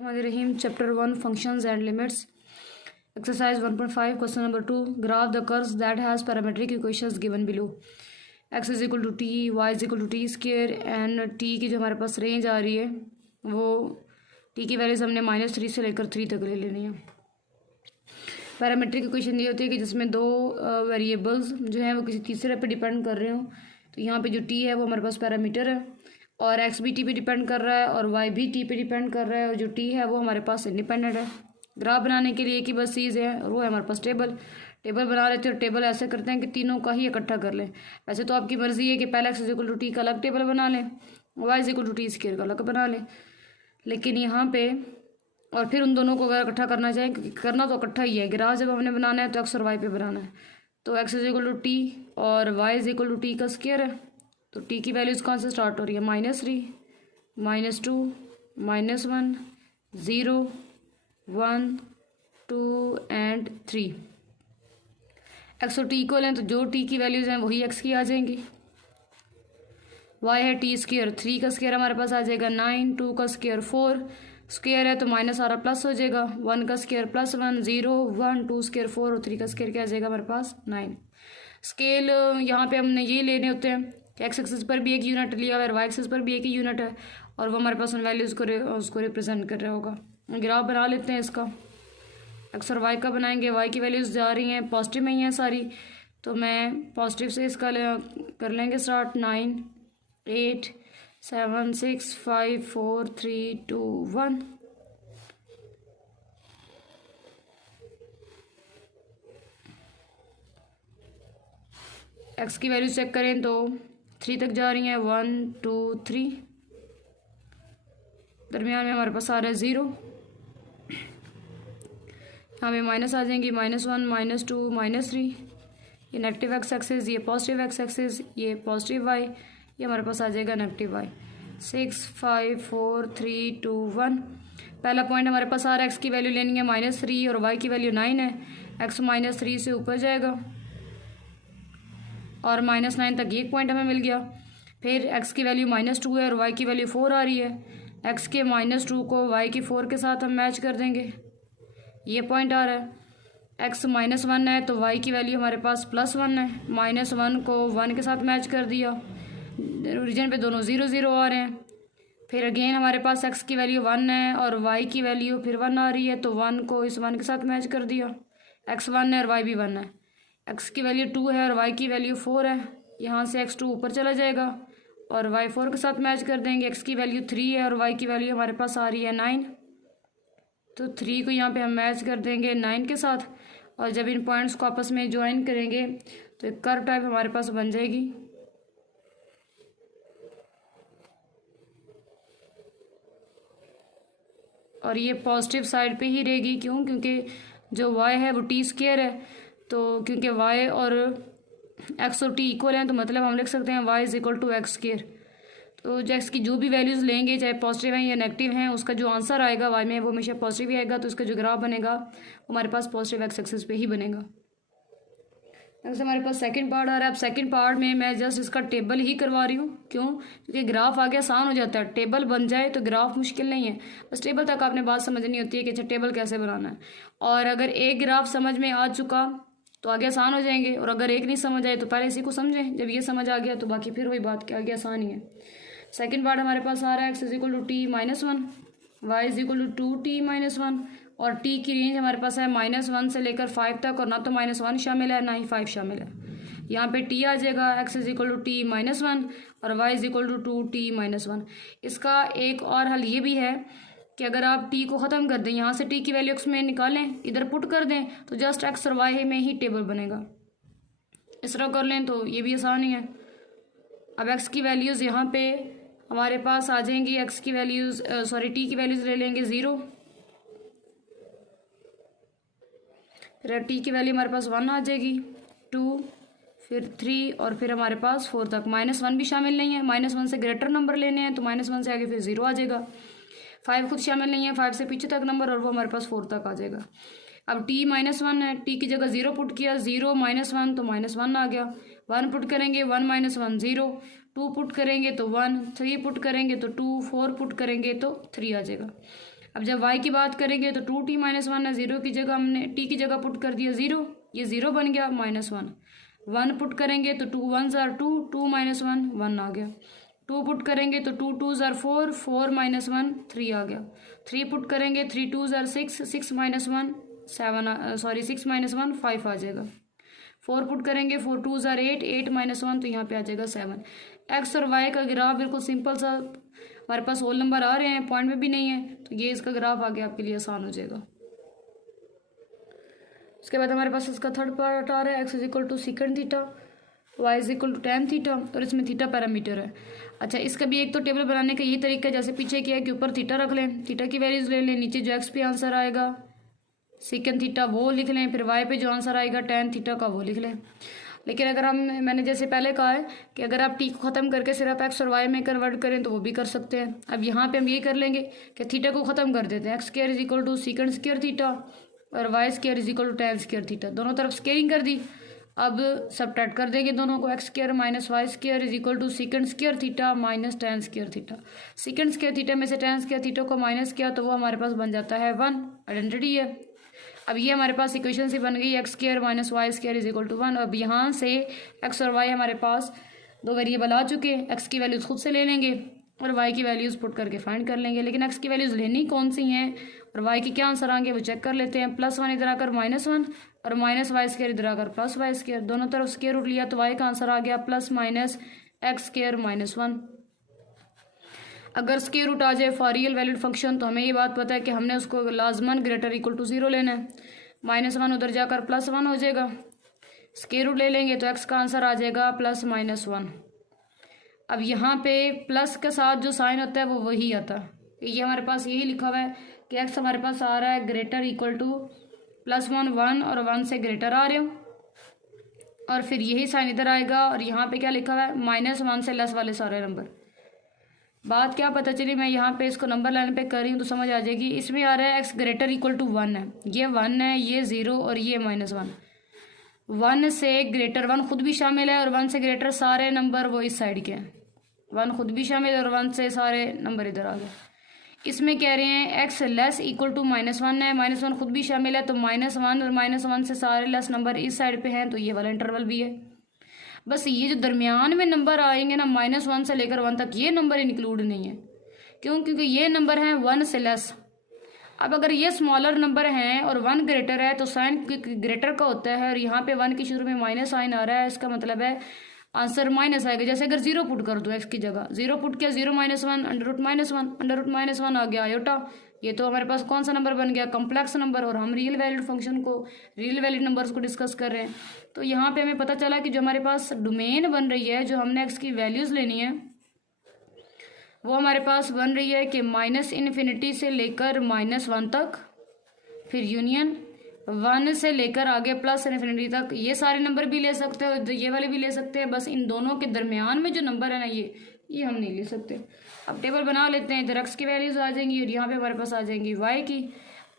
Rahim chapter 1 functions and limits exercise 1.5 question number 2 graph the curves that has parametric equations given below x is equal to t y is equal to t square and t की जो हमारे पास range आ रही है वो T की values हमने -3 से लेकर 3 तक ले लेनी है। पैरामेट्रिक इक्वेशन ये होती है कि जिसमें दो वेरिएबल्स जो हैं वो किसी तीसरे पे डिपेंड कर रहे हो। तो यहाँ पे जो टी है वो हमारे पास पैरामीटर है और एक्स भी टी पे डिपेंड कर रहा है और वाई भी टी पे डिपेंड कर रहा है और जो टी है वो हमारे पास इंडिपेंडेंट है। ग्राफ बनाने के लिए एक ही बस चीज़ है और वो है हमारे पास टेबल बना लेते हैं और टेबल ऐसे करते हैं कि तीनों का ही इकट्ठा कर लें। वैसे तो आपकी मर्ज़ी है कि पहले x is equal to T का अलग टेबल बना लें, y is equal to t square का अलग बना लें, लेकिन यहाँ पे और फिर उन दोनों को अगर इकट्ठा करना चाहें, क्योंकि करना तो इकट्ठा ही है। ग्राफ जब हमने बनाना है तो एक्स और वाई पे बनाना है। तो X is equal to T और Y is equal to T का स्क्वायर है। तो टी की वैल्यूज़ कौन से स्टार्ट हो रही है? -3, -2, -1, 0, 1, 2 एंड 3। एक्स और टी इक्वल हैं तो जो टी की वैल्यूज़ हैं वही एक्स की आ जाएंगी। वाई है टी स्क्वायर, 3 का स्क्वायर हमारे पास आ जाएगा 9, 2 का स्क्वायर 4, स्क्वायर है तो माइनस आ रहा प्लस हो जाएगा, 1 का स्क्वायर +1, 0, 1, 2 स्क्वायर 4 और 3 का स्क्वायर क्या आ जाएगा हमारे पास 9। स्केल यहाँ पे हमने ये लेने होते हैं कि एक्स एक्सिस पर भी एक यूनिट लिया हुआ है, वाई एक्सिस पर भी एक ही यूनिट है और वो हमारे पास उन वैल्यूज़ को उसको रिप्रेजेंट कर रहा होगा। ग्राफ बना लेते हैं इसका। एक्स और वाई का बनाएंगे, वाई की वैल्यूज़ जा रही हैं पॉजिटिव में ही हैं सारी, तो मैं पॉजिटिव से इसका कर लेंगे स्टार्ट। 9, 8, 7, 6, 5, 4, 3, 2, 1। एक्स की वैल्यू चेक करें तो 3 तक जा रही हैं, 1, 2, 3। दरमियान में हमारे पास आ रहा है 0। यहाँ पे माइनस आ जाएंगी, -1, -2, -3। ये नेगेटिव एक्स एक्सिस, ये पॉजिटिव एक्स एक्सिस, ये पॉजिटिव वाई, ये हमारे पास आ जाएगा नेगेटिव वाई। 6, 5, 4, 3, 2, 1। पहला पॉइंट हमारे पास आ रहा है एक्स की वैल्यू लेनी है -3 और वाई की वैल्यू 9 है। एक्स -3 से ऊपर जाएगा और -9 तक ये पॉइंट हमें मिल गया। फिर एक्स की वैल्यू -2 है और वाई की वैल्यू 4 आ रही है। एक्स के -2 को वाई की 4 के साथ हम मैच कर देंगे, ये पॉइंट आ रहा है। एक्स -1 है तो वाई की वैल्यू हमारे पास +1 है, -1 को 1 के साथ मैच कर दिया, रीजन पे दोनों 0, 0 आ रहे हैं। फिर अगेन हमारे पास एक्स की वैल्यू 1 है और वाई की वैल्यू फिर 1 आ रही है, तो 1 को इस 1 के साथ मैच कर दिया। एक्स 1 है और वाई भी 1 है। एक्स की वैल्यू 2 है और वाई की वैल्यू 4 है, यहाँ से x2 ऊपर चला जाएगा और वाई 4 के साथ मैच कर देंगे। एक्स की वैल्यू 3 है और वाई की वैल्यू हमारे पास आ रही है 9, तो 3 को यहाँ पे हम मैच कर देंगे 9 के साथ और जब इन पॉइंट्स को आपस में ज्वाइन करेंगे तो एक कर्व टाइप हमारे पास बन जाएगी। और ये पॉजिटिव साइड पे ही रहेगी, क्यों? क्योंकि जो y है वो टी स्क्वायर है, तो क्योंकि y और x और t इक्वल हैं तो मतलब हम लिख सकते हैं y is equal to x square. तो जो x की जो भी वैल्यूज़ लेंगे चाहे पॉजिटिव हैं या नेगेटिव हैं, उसका जो आंसर आएगा y में वो हमेशा पॉजिटिव ही आएगा, तो उसका जो ग्राफ बनेगा वो हमारे पास पॉजिटिव एक्स एक्सिस पे ही बनेगा। नेक्स्ट हमारे पास सेकंड पार्ट आ रहा है। अब सेकंड पार्ट में मैं जस्ट इसका टेबल ही करवा रही हूँ, क्यों? क्योंकि ग्राफ आगे आसान हो जाता है, टेबल बन जाए तो ग्राफ मुश्किल नहीं है, बस टेबल तक आपने बात समझनी होती है कि अच्छा टेबल कैसे बनाना है। और अगर एक ग्राफ समझ में आ चुका तो आगे आसान हो जाएंगे, और अगर एक नहीं समझ आए तो पहले इसी को समझें, जब ये समझ आ गया तो बाकी फिर वही बात कि आगे आसान ही है। सेकंड पार्ट हमारे पास आ रहा है x is equal to t -1, y is equal to 2t -1 और टी की रेंज हमारे पास है -1 से लेकर 5 तक, और ना तो -1 शामिल है ना ही 5 शामिल है। यहाँ पे टी आ जाएगा, x is equal to t -1 और Y is equal to 2t -1। इसका एक और हल ये भी है कि अगर आप टी को ख़त्म कर दें, यहाँ से टी की वैल्यू एक्स में निकालें, इधर पुट कर दें, तो जस्ट एक्स और वाई में ही टेबल बनेगा। इस तरह कर लें तो ये भी आसान ही है। अब एक्स की वैल्यूज़ यहाँ पे हमारे पास आ जाएंगी, एक्स की वैल्यूज़ टी की वैल्यूज़ ले लेंगे 0, फिर टी की वैल्यू हमारे पास 1 आ जाएगी, 2, फिर 3 और फिर हमारे पास 4 तक। -1 भी शामिल नहीं है, -1 से ग्रेटर नंबर लेने हैं तो -1 से आगे फिर 0 आ जाएगा। 5 खुद शामिल नहीं है, 5 से पीछे तक नंबर और वो हमारे पास 4 तक आ जाएगा। अब t -1 है, t की जगह 0 पुट किया, 0 -1 तो -1 आ गया, 1 पुट करेंगे 1 -1 0, 2 पुट करेंगे तो 1, 3 पुट करेंगे तो 2, 4 पुट करेंगे तो 3 आ जाएगा। अब जब y की बात करेंगे तो 2t माइनस वन है, 0 की जगह हमने t की जगह पुट कर दिया 0, ये 0 बन गया, -1 1 पुट करेंगे तो 2 1 ज़ार 2, 2 माइनस 1 1 आ गया, 2 पुट करेंगे तो 2 2 ज़ार 4, 4 माइनस 1 3 आ गया, 3 पुट करेंगे 3 2 ज़ार 6, 6 माइनस 1 7 सॉरी 6 माइनस 1 5 आ जाएगा, 4 पुट करेंगे 4 2 ज़ार 8, 8 माइनस 1 तो यहाँ पे आ जाएगा 7। एक्स और वाई का ग्राफ बिल्कुल सिंपल सा, हमारे पास होल नंबर आ रहे हैं, पॉइंट में भी नहीं है, तो ये इसका ग्राफ आगे आपके लिए आसान हो जाएगा। उसके बाद हमारे पास इसका थर्ड पार्ट आ रहा है, x is equal to secant theta, y is equal to tan theta, और इसमें थीटा पैरामीटर है। अच्छा, इसका भी एक तो टेबल बनाने का ये तरीका है जैसे पीछे किया है कि ऊपर थीटा रख लें, थीटा की वैल्यूज ले लें, नीचे जो एक्स पे आंसर आएगा सीकेंड थीटा वो लिख लें, फिर वाई पे जो आंसर आएगा टैन थीटा का वो लिख लें। लेकिन अगर मैंने जैसे पहले कहा है कि अगर आप टी को ख़त्म करके सिर्फ एक्स और वाई में कन्वर्ट करें तो वो भी कर सकते हैं। अब यहाँ पे हम ये कर लेंगे कि थीटा को ख़त्म कर देते हैं, X square is equal to secant square theta और Y square is equal to tan square theta, दोनों तरफ स्क्वायरिंग कर दी। अब सबट्रैक्ट कर देंगे दोनों को, x square minus y square is equal to secant square theta minus tan square theta. Secant square theta में से टैन स्क्वायर थीटा को माइनस किया तो वो हमारे पास बन जाता है 1, आइडेंटिटी है। अब ये हमारे पास इक्वेशन से बन गई x square minus y square is equal to 1। अब यहाँ से एक्स और वाई हमारे पास दो वेरिएबल आ चुके हैं, एक्स की वैल्यूज़ खुद से ले लेंगे और वाई की वैल्यूज़ पुट करके फाइंड कर लेंगे। लेकिन एक्स की वैल्यूज़ लेनी कौन सी हैं और वाई की क्या आंसर आएंगे वो चेक कर लेते हैं। +1 इधर आकर -1 और माइनस वाई स्क्वायर इधर आकर प्लस वाई स्क्वायर, दोनों तरफ स्क्वायर रूट लिया तो वाई का आंसर आ गया प्लस माइनस एक्स स्क्वायर -1। अगर स्क्वायर रूट आ जाए फॉर रियल वैलिड फंक्शन तो हमें ये बात पता है कि हमने उसको लाजमन ग्रेटर इक्वल टू 0 लेना है, -1 उधर जाकर +1 हो जाएगा, स्क्वायर रूट ले लेंगे तो एक्स का आंसर आ जाएगा +-1। अब यहाँ पे प्लस के साथ जो साइन होता है वो वही आता है, ये हमारे पास यही लिखा हुआ है कि एक्स हमारे पास आ रहा है ग्रेटर इक्वल टू +1 1 और 1 से ग्रेटर आ रहे हो, और फिर यही साइन इधर आएगा और यहाँ पे क्या लिखा हुआ है -1 से लेस वाले सारे नंबर। बात क्या पता चली, मैं यहाँ पे इसको नंबर लाइन पे कर रही हूँ तो समझ आ जाएगी। इसमें आ रहा है एक्स ग्रेटर इक्वल टू 1 है, ये 1 है, ये 0 और ये -1। 1 से ग्रेटर 1 खुद भी शामिल है और 1 से ग्रेटर सारे नंबर वो इस साइड के हैं, 1 खुद भी शामिल है और 1 से सारे नंबर इधर आ गए। इसमें कह रहे हैं एक्स लेस इक्वल टू -1 है, -1 खुद भी शामिल है तो -1 और -1 से सारे लेस नंबर इस साइड पे हैं, तो ये वाला इंटरवल भी है। बस ये जो दरमियान में नंबर आएंगे ना -1 से लेकर 1 तक, ये नंबर इंक्लूड नहीं है। क्यों? क्योंकि ये नंबर हैं 1 से लेस। अब अगर ये स्मॉलर नंबर हैं और 1 ग्रेटर है तो साइन ग्रेटर का होता है, और यहाँ पे 1 की शुरू में माइनस साइन आ रहा है, इसका मतलब है आंसर माइनस आएगा। जैसे अगर 0 पुट कर दो एक्स की जगह, 0 पुट किया 0 -1 √-1 आ गया आयोटा, ये तो हमारे पास कौन सा नंबर बन गया, कॉम्प्लेक्स नंबर। और हम रियल वैलिड फंक्शन को, रियल वैलिड नंबर्स को डिस्कस कर रहे हैं, तो यहाँ पे हमें पता चला कि जो हमारे पास डोमेन बन रही है, जो हमने एक्स की वैल्यूज़ लेनी है, वो हमारे पास बन रही है कि -∞ से लेकर -1 तक, फिर यूनियन 1 से लेकर आगे +∞ तक। ये सारे नंबर भी ले सकते हो, ये वाले भी ले सकते हैं, बस इन दोनों के दरमियान में जो नंबर है ना ये हम नहीं ले सकते। अब टेबल बना लेते हैं, इधर एक्स की वैल्यूज़ आ जाएंगी और यहाँ पे हमारे पास आ जाएंगी वाई की,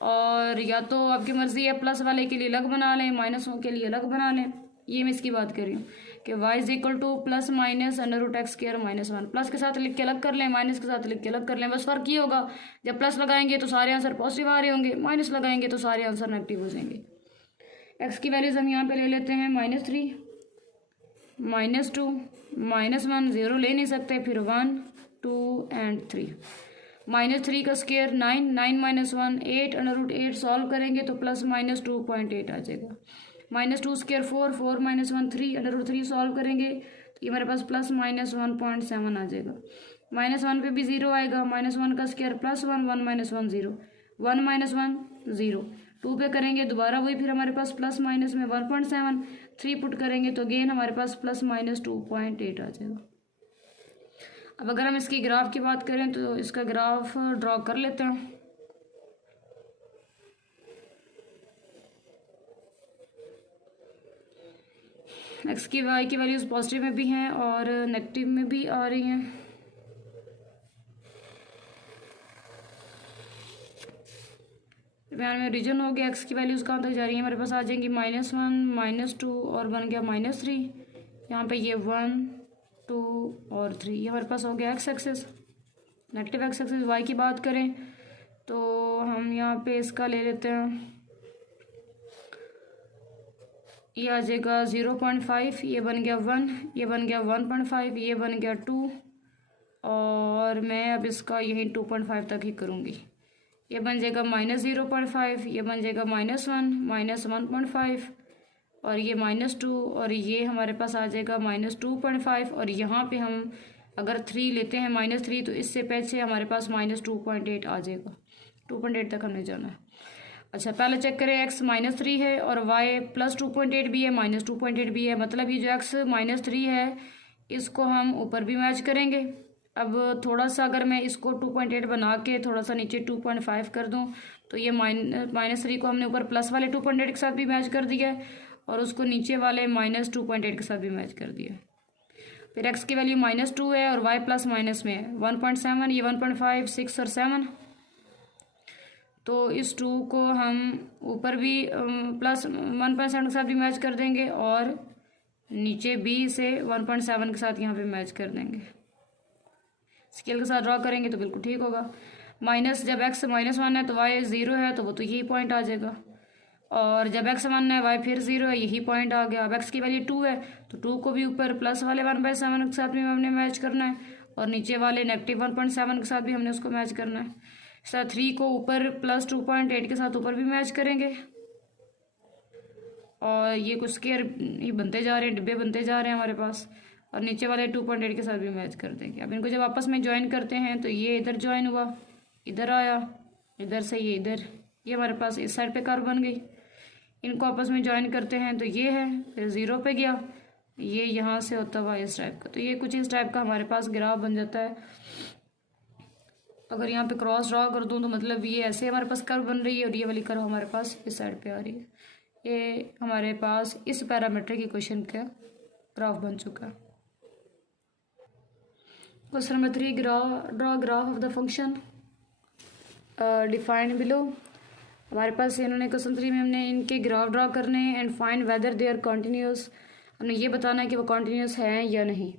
और या तो आपकी मर्ज़ी है प्लस वाले के लिए अलग बना लें, माइनस के लिए अलग बना लें। ये मैं इसकी बात कर रही हूँ कि y is equal to +-√x² -1, plus के साथ लिख के अलग कर लें, माइनस के साथ लिख के अलग कर लें। बस फ़र्क ये होगा, जब प्लस लगाएंगे तो सारे आंसर पॉजिटिव आ रहे होंगे, माइनस लगाएंगे तो सारे आंसर नेगेटिव हो जाएंगे। एक्स की वैल्यूज़ हम यहाँ पे ले लेते हैं -3, -2, -1, 0 ले नहीं सकते, फिर 1 2 एंड 3। -3 का स्क्वायर 9, 9 - 1 8, √8 सॉल्व करेंगे तो +-2.8 आ जाएगा। -2 स्क्वायर 4, 4 - 1 3, √3 सॉल्व करेंगे तो ये हमारे पास +-1.7 आ जाएगा। -1 पे भी 0 आएगा, -1 का स्क्वायर +1, 1 - 1 0, 1 - 1 0, 2 पे करेंगे दोबारा वही, फिर हमारे पास प्लस माइनस में 1.7, 3 पुट करेंगे तो अगेन हमारे पास +-2.8 आ जाएगा। अब अगर हम इसकी ग्राफ की बात करें तो इसका ग्राफ ड्रॉ कर लेते हैं। एक्स की वाई की वैल्यूज़ पॉजिटिव में भी हैं और नेगेटिव में भी आ रही हैं। दरम्यान में रीजन हो गया, एक्स की वैल्यूज़ कहाँ तक जा रही हैं, हमारे पास आ जाएंगी -1 -2 और बन गया -3, यहाँ पे ये 1 2 और 3, ये हमारे पास हो गया x axis. Negative x axis. Y की बात करें तो हम यहाँ पे इसका ले लेते हैं, ये आ जाएगा 0.5, ये बन गया 1, ये बन गया 1.5, ये बन गया 2, और मैं अब इसका यही 2.5 तक ही करूँगी। ये बन जाएगा -0.5, ये बन जाएगा -1, -1.5, और ये -2, और ये हमारे पास आ जाएगा -2.5, और यहाँ पे हम अगर 3 लेते हैं -3, तो इससे पीछे हमारे पास -2.8 आ जाएगा। 2.8 तक हमने जाना है। अच्छा, पहले चेक करें, x -3 है और y +2.8 भी है, -2.8 भी है, मतलब ये जो x -3 है इसको हम ऊपर भी मैच करेंगे। अब थोड़ा सा अगर मैं इसको 2.8 बना के थोड़ा सा नीचे 2.5 कर दूं, तो ये -3 को हमने ऊपर प्लस वाले 2.8 के साथ भी मैच कर दिया है, और उसको नीचे वाले -2.8 के साथ भी मैच कर दिया। फिर x की वैल्यू -2 है और y प्लस माइनस में है 1.7, ये 1.5, 6 और 7, तो इस 2 को हम ऊपर भी प्लस 1.7 के साथ भी मैच कर देंगे, और नीचे b से 1.7 के साथ यहाँ पे मैच कर देंगे। स्केल के साथ ड्रॉ करेंगे तो बिल्कुल ठीक होगा। माइनस, जब x -1 है तो y 0 है, तो वो तो यही पॉइंट आ जाएगा, और जब x 1 है y फिर 0 है, यही पॉइंट आ गया। अब x की वैल्यू 2 है, तो 2 को भी ऊपर प्लस वाले 1/7 के साथ भी हमने मैच करना है, और नीचे वाले -1.7 के साथ भी हमने उसको मैच करना है। इस तरह 3 को ऊपर प्लस 2.8 के साथ ऊपर भी मैच करेंगे, और ये कुछ स्केयर ये बनते जा रहे हैं, डिब्बे बनते जा रहे हैं हमारे पास, और नीचे वाले 2.8 के साथ भी मैच कर देंगे। अब इनको जब आपस में ज्वाइन करते हैं तो ये इधर ज्वाइन हुआ, इधर आया, इधर से ये इधर, ये हमारे पास इस साइड पे कर्व बन गई। इनको आपस में ज्वाइन करते हैं तो ये है, फिर 0 पे गया, ये यहाँ से होता हुआ इस टाइप का, तो ये कुछ इस टाइप का हमारे पास ग्राफ बन जाता है। अगर यहाँ पे क्रॉस ड्रॉ कर दूँ तो मतलब ये ऐसे हमारे पास कर्व बन रही है, और ये वाली कर्व हमारे पास इस साइड पे आ रही है। ये हमारे पास इस पैरामीटर की क्वेश्चन का ग्राफ बन चुका है। Question number 3, draw graph of the function defined below. हमारे पास इन्होंने क्वेश्चन 3 में हमने इनके ग्राफ ड्रॉ करने हैं, and find whether they are continuous. हमने ये बताना है कि वो कॉन्टीन्यूस हैं या नहीं।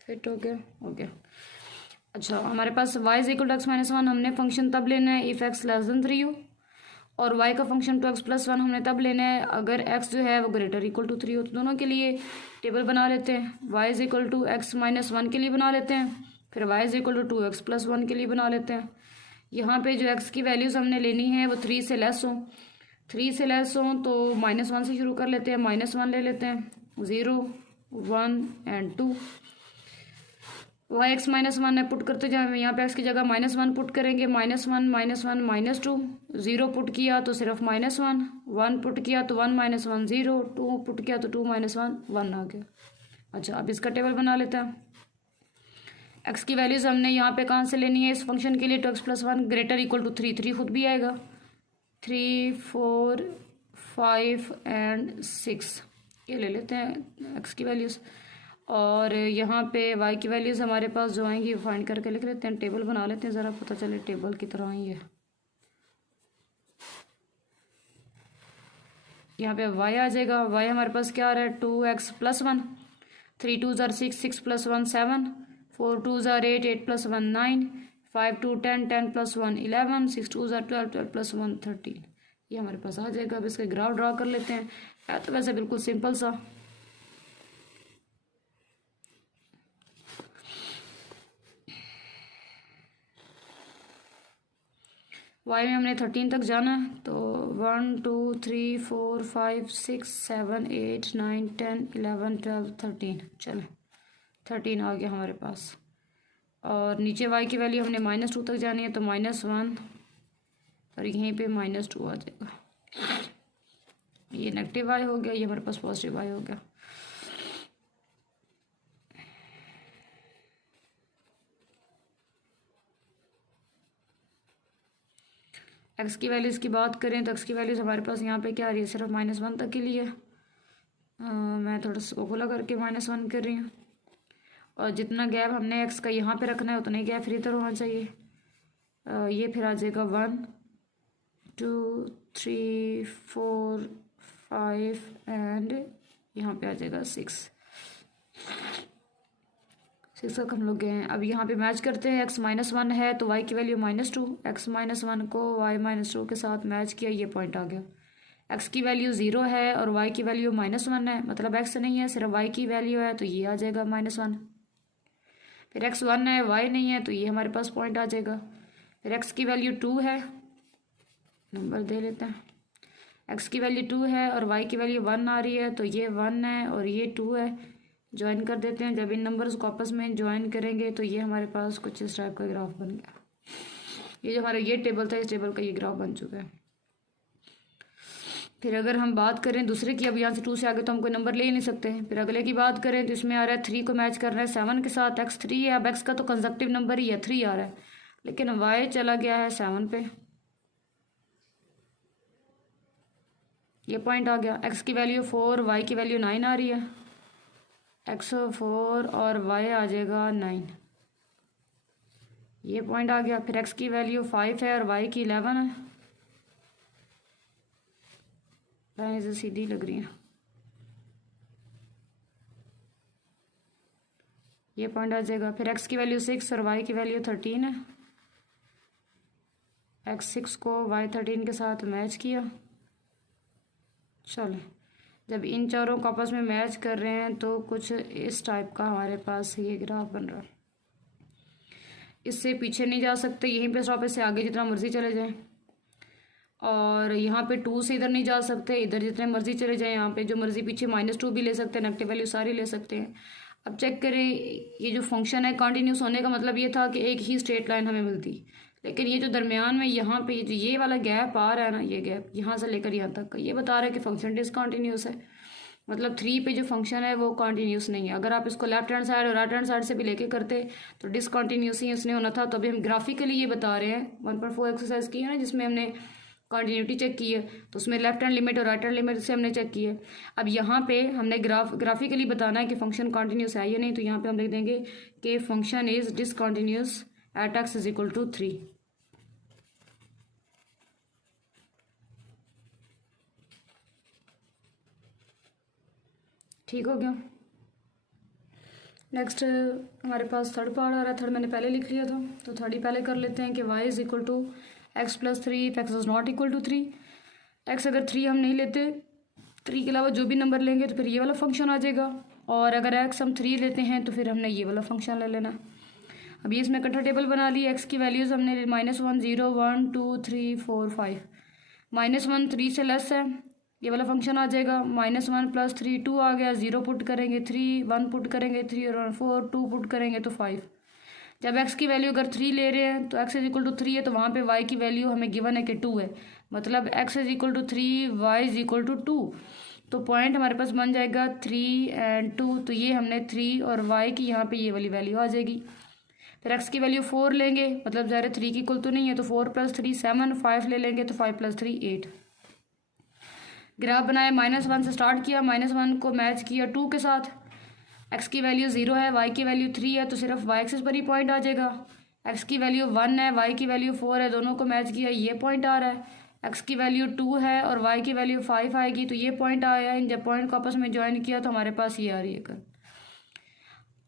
फिट हो गया, हो गया। अच्छा, हमारे पास y = x - 1 हमने फंक्शन तब लेना है इफ़ x < 3 हो, और y का फंक्शन 2x + 1 हमने तब लेना है अगर x जो है वो > 3 हो। तो दोनों के लिए टेबल बना लेते हैं। y = x - 1 के लिए बना लेते हैं, फिर y = 2x + 1 के लिए बना लेते हैं। यहाँ पे जो x की वैल्यूज़ हमने लेनी है वो 3 से लेस हो, 3 से लेस हो तो -1 से शुरू कर लेते हैं, -1 ले लेते हैं, 0, 1 एंड 2। y x -1 है, पुट करते जाए, यहाँ पे x की जगह -1 पुट करेंगे, -1 -1 -2, 0 पुट किया तो सिर्फ -1, 1 पुट किया तो 1 - 1 0, 2 पुट किया तो 2 - 1 1 आ गया। अच्छा, अब इसका टेबल बना लेते हैं। x की वैल्यूज़ हमने यहाँ पे कहाँ से लेनी है इस फंक्शन के लिए, 2x + 1 > 3, 3 खुद भी आएगा, 3 4 5 एंड 6 ये ले लेते हैं x की वैल्यूज़, और यहाँ पे y की वैल्यूज़ हमारे पास जो आएंगी वो फाइंड करके लिख लेते हैं। टेबल बना लेते हैं, ज़रा पता चले टेबल की तरह ही है। यहाँ पे y आ जाएगा, y हमारे पास क्या आ रहा है, 2x + 1, 3 2 = 6, 6 + 1 7, 4 2 = 8, 8 + 1 9, 5 2 10, 10 + 1 11, 6 2 = 12, 12 + 1 13, ये हमारे पास आ जाएगा। अब इसका ग्राफ ड्रा कर लेते हैं। है तो वैसे बिल्कुल सिंपल सा, y में हमने 13 तक जाना है, तो 1 2 3 4 5 6 7 8 9 10 11 12 13, चले 13 आ गया हमारे पास। और नीचे y की वैल्यू हमने -2 तक जानी है, तो -1 और यहीं पे -2 आ जाएगा। ये नेगेटिव y हो गया, ये हमारे पास पॉजिटिव y हो गया। x की वैल्यूज़ की बात करें तो x की वैल्यूज़ हमारे पास यहाँ पे क्या आ रही है, सिर्फ -1 तक के लिए। मैं थोड़ा सा खुला करके -1 कर रही हूँ, और जितना गैप हमने x का यहाँ पे रखना है उतना ही गैप इधर होना चाहिए। ये फिर आ जाएगा 1 2 3 4 5 एंड यहाँ पे आ जाएगा 6। 6 तक हम लोग गए हैं। अब यहाँ पे मैच करते हैं, x-1 है तो y की वैल्यू -2, x-1 को y-2 के साथ मैच किया, ये पॉइंट आ गया। x की वैल्यू 0 है और y की वैल्यू -1 है, मतलब x नहीं है, सिर्फ y की वैल्यू है तो ये आ जाएगा -1। फिर x 1 है, y नहीं है तो ये हमारे पास पॉइंट आ जाएगा। फिर x की वैल्यू 2 है, नंबर दे लेते हैं, x की वैल्यू 2 है और y की वैल्यू 1 आ रही है तो ये 1 है और ये 2 है, ज्वाइन कर देते हैं। जब इन नंबर्स को आपस में ज्वाइन करेंगे तो ये हमारे पास कुछ इस टाइप का ग्राफ बन गया। ये जो हमारा ये टेबल था, इस टेबल का ये ग्राफ बन चुका है। फिर अगर हम बात करें दूसरे की, अब यहाँ से 2 से आगे तो हम कोई नंबर ले ही नहीं सकते। फिर अगले की बात करें तो इसमें आ रहा है 3 को मैच कर रहा है 7 के साथ, x 3 है। अब x का तो कंजक्टिव नंबर ही है, 3 आ रहा है, लेकिन y चला गया है 7 पे, ये पॉइंट आ गया। x की वैल्यू 4, y की वैल्यू 9 आ रही है, x 4 और y आ जाएगा 9, ये पॉइंट आ गया। फिर x की वैल्यू 5 है और y की 11 है, लाइन से सीधी लग रही है, ये पॉइंट आ जाएगा। फिर x की वैल्यू 6 और y की वैल्यू 13 है, x 6 को y 13 के साथ मैच किया। चलो, जब इन चारों को आपस में मैच कर रहे हैं तो कुछ इस टाइप का हमारे पास ये ग्राफ बन रहा है। इससे पीछे नहीं जा सकते, यहीं पे स्टॉप, इससे आगे जितना मर्जी चले जाएं, और यहाँ पे 2 से इधर नहीं जा सकते, इधर जितने मर्जी चले जाएं, यहाँ पे जो मर्जी पीछे -2 भी ले सकते हैं, नेगेटिव वैल्यू सारी ले सकते हैं। अब चेक करें, ये जो फंक्शन है कॉन्टीन्यूस होने का मतलब ये था कि एक ही स्ट्रेट लाइन हमें मिलती, लेकिन ये जो दरमियान में यहाँ पे जो ये वाला गैप आ रहा है ना, ये गैप यहाँ से लेकर यहाँ तक का, ये बता रहा है कि फंक्शन डिसकॉन्टीन्यूस है, मतलब 3 पे जो फंक्शन है वो कॉन्टीन्यूस नहीं है। अगर आप इसको लेफ्ट हैंड साइड और राइट हैंड साइड से भी लेके करते तो डिसकॉन्टीन्यूस ही उसने होना था। तो अभी हम ग्राफिकली ये बता रहे हैं, 1.4 एक्सरसाइज की है ना जिसमें हमने कॉन्टीन्यूटी चेक की है, तो उसमें लेफ्ट हैंड लिमिट और राइट हैंड लिमिट से हमने चेक की है। अब यहाँ पे हमने ग्राफिकली बताना है कि फंक्शन कॉन्टीन्यूस है या नहीं, तो यहाँ पे हम लिख देंगे कि function is discontinuous at x = 3। ठीक हो गया। नेक्स्ट हमारे पास थर्ड पार्ट आ रहा है, थर्ड मैंने पहले लिख लिया था तो थर्ड ही पहले कर लेते हैं कि y = x + 3 if x is not equal to 3। x अगर 3 हम नहीं लेते, 3 के अलावा जो भी नंबर लेंगे तो फिर ये वाला फंक्शन आ जाएगा, और अगर x हम 3 लेते हैं तो फिर हमने ये वाला फंक्शन ले लेना। अब ये इसमें इकट्ठा टेबल बना ली, x की वैल्यूज़ हमने -1 0 1 2 3 4 5, -1 3 से लेस है, ये वाला फंक्शन आ जाएगा। -1 + 3 2 आ गया, 0 पुट करेंगे 3, 1 पुट करेंगे 3 और 4, 2 पुट करेंगे तो 5। जब x की वैल्यू अगर 3 ले रहे हैं तो x = 3 है, तो वहाँ पे y की वैल्यू हमें गिवन है कि 2 है, मतलब x = 3 y = 2, तो पॉइंट हमारे पास बन जाएगा 3 और 2, तो ये हमने 3 और y की यहाँ पे ये वाली वैल्यू आ जाएगी। फिर x की वैल्यू 4 लेंगे, मतलब ज़रा 3 की इक्वल तो नहीं है, तो 4 + 3 7, 5 ले लेंगे तो 5 + 3 8। ग्राफ बनाया, -1 से स्टार्ट किया, -1 को मैच किया 2 के साथ, x की वैल्यू 0 है, y की वैल्यू 3 है, तो सिर्फ y एक्सिस पर ही पॉइंट आ जाएगा। x की वैल्यू 1 है, y की वैल्यू 4 है, दोनों को मैच किया, ये पॉइंट आ रहा है। x की वैल्यू 2 है और y की वैल्यू 5 आएगी, तो ये पॉइंट आया है। जब पॉइंट को आपस में ज्वाइन किया तो हमारे पास ये आ रही है।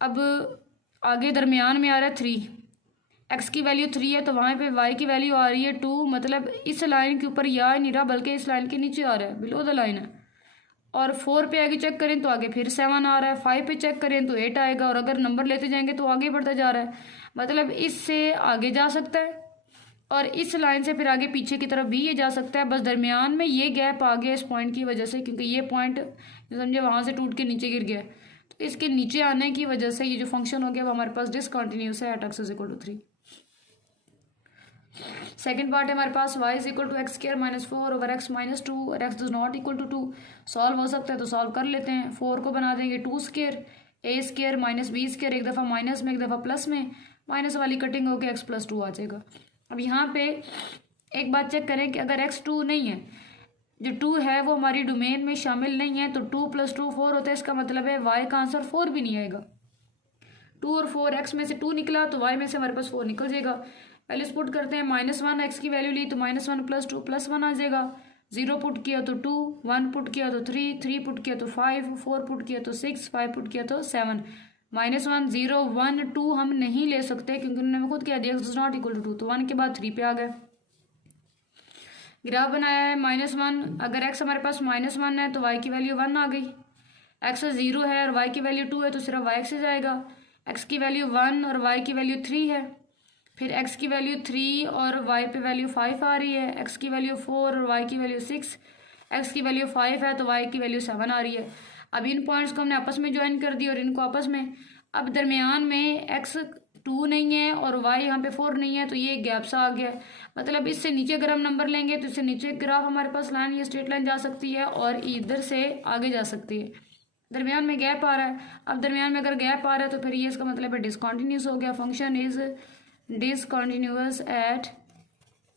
अब आगे दरमियान में आ रहा है 3, x की वैल्यू 3 है तो वहाँ पे y की वैल्यू आ रही है 2, मतलब इस लाइन के ऊपर या नहीं रहा बल्कि इस लाइन के नीचे आ रहा है, बिलो द लाइन है। और 4 पे आगे चेक करें तो आगे फिर 7 आ रहा है, 5 पे चेक करें तो 8 आएगा, और अगर नंबर लेते जाएंगे तो आगे बढ़ता जा रहा है, मतलब इससे आगे जा सकता है और इस लाइन से फिर आगे पीछे की तरफ भी ये जा सकता है। बस दरमियान में ये गैप आ गया इस पॉइंट की वजह से, क्योंकि ये पॉइंट समझे वहाँ से टूट के नीचे गिर गया, तो इसके नीचे आने की वजह से ये जो फंक्शन हो गया वो हमारे पास डिसकॉन्टीन्यूस है एट x = 3। सेकेंड पार्ट है हमारे पास y = x² - 4 / x - 2 और x does not equal to 2। Solve हो सकता है तो सॉल्व कर लेते हैं। 4 को बना देंगे 2² a² - b², एक दफ़ा माइनस में एक दफ़ा प्लस में, माइनस वाली कटिंग होकर x + 2 आ जाएगा। अब यहाँ पे एक बात चेक करें कि अगर x 2 नहीं है, जो 2 है वो हमारी डोमेन में शामिल नहीं है, तो 2 + 2 4 होता है, इसका मतलब है y का आंसर 4 भी नहीं आएगा। 2 और 4, x में से 2 निकला तो y में से हमारे पास 4 निकल जाएगा। पहले पुट करते हैं, -1 x की वैल्यू ली तो -1 + 2 + 1 आ जाएगा, 0 पुट किया तो 2, 1 पुट किया तो 3, 3 पुट किया तो 5, 4 पुट किया तो 6, 5 पुट किया तो 7, -1 0 1 2 हम नहीं ले सकते क्योंकि उन्होंने खुद कह दिया x is not equal to 2, तो 1 के बाद 3 पे आ गए। ग्राफ बनाया है -1, अगर x हमारे पास -1 है तो y की वैल्यू 1 आ गई, x 0 है और y की वैल्यू 2 है तो सिर्फ y से जाएगा, x की वैल्यू 1 और y की वैल्यू 3 है, फिर x की वैल्यू 3 और y पे वैल्यू 5 आ रही है, x की वैल्यू 4 और y की वैल्यू 6, x की वैल्यू 5 है तो y की वैल्यू 7 आ रही है। अब इन पॉइंट्स को हमने आपस में ज्वाइन कर दिया और इनको आपस में, अब दरमियान में x 2 नहीं है और y यहाँ पे 4 नहीं है तो ये गैप सा आ गया, मतलब इससे नीचे अगर हम नंबर लेंगे तो इससे नीचे ग्राफ हमारे पास लाइन या स्ट्रेट लाइन जा सकती है और इधर से आगे जा सकती है। दरमियान में गैप आ रहा है, अब दरमियान में अगर गैप आ रहा है तो फिर ये इसका मतलब है डिसकंटिन्यूस हो गया, function is discontinuous at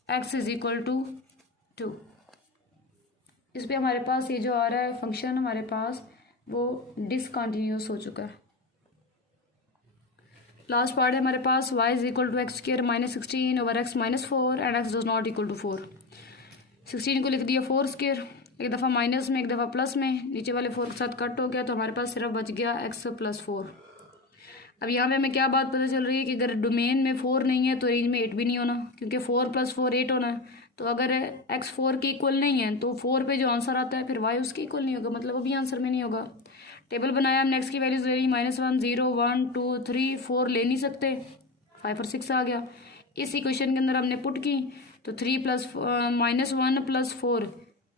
x is equal to 2। इस पे हमारे पास ये जो आ रहा है फंक्शन हमारे पास वो डिसकंटिन्यूअस हो चुका है। लास्ट पार्ट है हमारे पास y is equal to x square minus 16 over x minus 4 and x does not equal to 4। 16 को लिख दिया 4 स्क्र, एक दफ़ा माइनस में एक दफ़ा प्लस में, नीचे वाले 4 के साथ कट हो गया तो हमारे पास सिर्फ बच गया x प्लस 4। अब यहाँ पे हमें क्या बात पता चल रही है कि अगर डोमेन में 4 नहीं है तो रेंज में 8 भी नहीं होना, क्योंकि 4 + 4 8 होना है, तो अगर x 4 के इक्वल नहीं है तो 4 पे जो आंसर आता है फिर y उसके इक्वल नहीं होगा, मतलब अभी आंसर में नहीं होगा। टेबल बनाया हमने, x की वैल्यूज ले ली, -1 0 1 2 3 4 ले नहीं सकते, 5 और 6 आ गया। इस इक्वेशन के अंदर हमने पुट की तो 3 + -1 + 4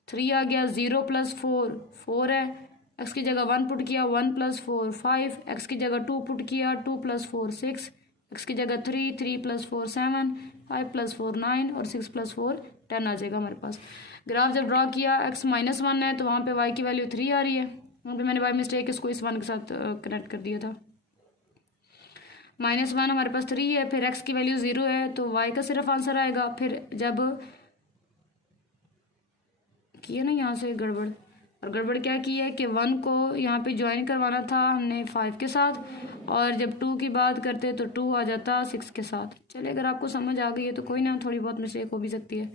3 आ गया, 0 + 4 4 है, x की जगह 1 पुट किया 1 + 4 5, x की जगह 2 पुट किया 2 + 4 6, x की जगह 3 3 + 4 7 5 + 4 9 और 6 + 4 10 आ जाएगा हमारे पास। ग्राफ जब ड्रॉ किया x -1 है तो वहाँ पे y की वैल्यू 3 आ रही है, वहाँ पे मैंने बाय मिस्टेक इसको इस 1 के साथ कनेक्ट कर दिया था। -1 हमारे पास 3 है, फिर x की वैल्यू 0 है तो y का सिर्फ आंसर आएगा। फिर जब किया ना यहाँ से गड़बड़, और गड़बड़ क्या की है कि 1 को यहाँ पे ज्वाइन करवाना था हमने 5 के साथ, और जब 2 की बात करते तो 2 आ जाता 6 के साथ। चलिए अगर आपको समझ आ गई है तो कोई ना, थोड़ी बहुत मिस्टेक हो भी सकती है।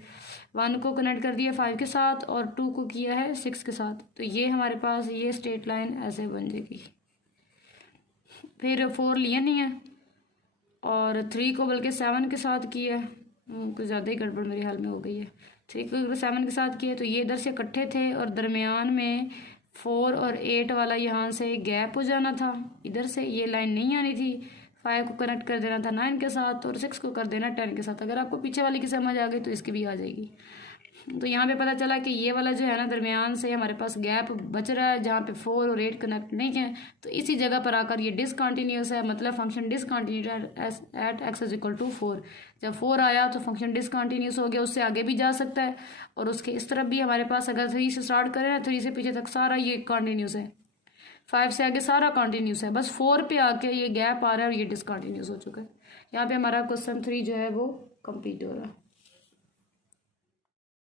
1 को कनेक्ट कर दिया 5 के साथ और 2 को किया है 6 के साथ, तो ये हमारे पास ये स्ट्रेट लाइन ऐसे बन जाएगी। फिर 4 लिया नहीं है और 3 को बल्कि 7 के साथ किया है, कुछ ज़्यादा ही गड़बड़ मेरे हाल में हो गई है। 3 को 7 के साथ किए तो ये इधर से इकट्ठे थे और दरमियान में 4 और 8 वाला यहाँ से गैप हो जाना था, इधर से ये लाइन नहीं आनी थी। 5 को कनेक्ट कर देना था 9 के साथ और 6 को कर देना 10 के साथ। अगर आपको पीछे वाली की समझ आ गई तो इसकी भी आ जाएगी। तो यहाँ पे पता चला कि ये वाला जो है ना दरमियान से हमारे पास गैप बच रहा है जहाँ पे 4 और 8 कनेक्ट नहीं है, तो इसी जगह पर आकर ये डिसकंटिन्यूअस है, मतलब function discontinuous at x is equal to 4। जब 4 आया तो फंक्शन डिसकंटिन्यूअस हो गया, उससे आगे भी जा सकता है और उसके इस तरफ भी हमारे पास अगर 3 से स्टार्ट करें ना, 3 से पीछे तक सारा ये कॉन्टीन्यूस है, 5 से आगे सारा कॉन्टीन्यूस है, बस 4 पे आके ये गैप आ रहा है और ये डिसकंटिन्यूअस हो चुका है। यहाँ पे हमारा क्वेश्चन 3 जो है वो कंप्लीट हो रहा है।